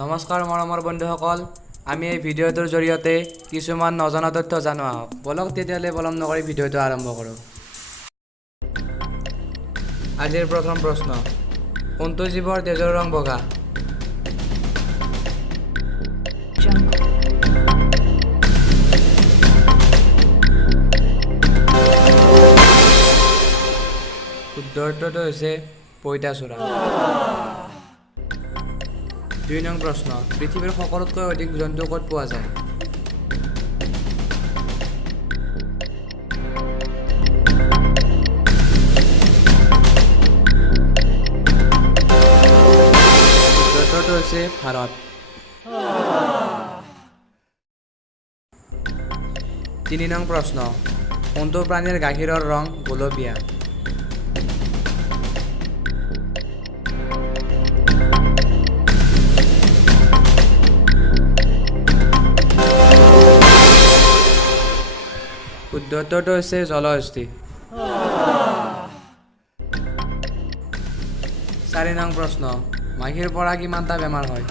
নমস্কাৰ মৰমৰ বন্ধুসকল, আমি এই ভিডিঅ'টোৰ জৰিয়তে কিছুমান নজনা তথ্য জানো আহক। বলক তেতিয়াহ'লে পলম নকৰি ভিডিঅ'টো আৰম্ভ কৰোঁ। আজিৰ প্ৰথম প্ৰশ্ন, কোনটো জীৱৰ তেজৰ ৰং বগা? শুদ্ধ উত্তৰটো হৈছে পঁইতাচোৰা। ২ নং প্ৰশ্ন, পৃথিৱীৰ সকলোতকৈ অধিক জন্তু ক'ত পোৱা যায়? উত্তৰটো হৈছে ভাৰত। ৩ নং প্ৰশ্ন, কোনটো প্ৰাণীৰ গাখীৰৰ ৰং গোলপীয়া? শুদ্ধ উত্তৰটো হৈছে জলহস্তী। ৪ নং প্ৰশ্ন, মাখিৰ পৰা কিমানটা বেমাৰ হয়?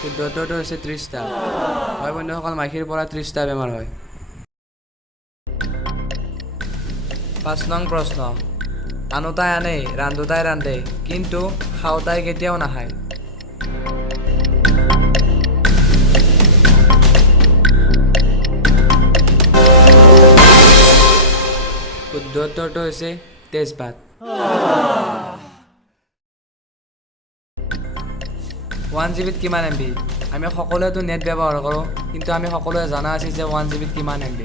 শুদ্ধ উত্তৰটো হৈছে ৩০টা। হয় বন্ধুসকল, মাখিৰ পৰা ৩০টা বেমাৰ হয়। ৫ নং প্ৰশ্ন, আনোতাই আনে ৰান্ধোতাই ৰান্ধে কিন্তু খাওঁতাই কেতিয়াও নাখায়। শুদ্ধ উত্তৰটো হৈছে তেজপাত। 1 GB কিমান MB? আমি সকলোৱেতো নেট ব্যৱহাৰ কৰোঁ, কিন্তু আমি সকলোৱে জনা আছিল যে 1 GB কিমান MB?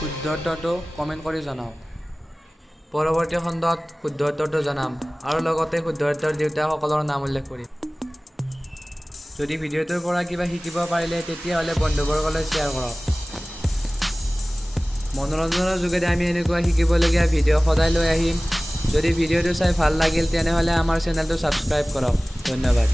শুদ্ধ উত্তৰটো কমেণ্ট কৰি জনাওক। পৰৱৰ্তী খণ্ডত শুদ্ধ উত্তৰটো জনাম আৰু লগতে শুদ্ধ উত্তৰ দেউতাসকলৰ নাম উল্লেখ কৰিম। যদি ভিডিঅ'টোৰ পৰা কিবা শিকিব পাৰিলে তেতিয়াহ'লে বন্ধুবৰ্গলৈ শ্বেয়াৰ কৰক। মনোৰঞ্জনৰ যোগেদি আমি এনেকুৱা শিকিবলগীয়া ভিডিঅ' সদায় লৈ আহিম। যদি ভিডিঅ'টো চাই ভাল লাগিল তেনেহ'লে আমাৰ চেনেলটো ছাবস্ক্ৰাইব কৰক। ধন্যবাদ।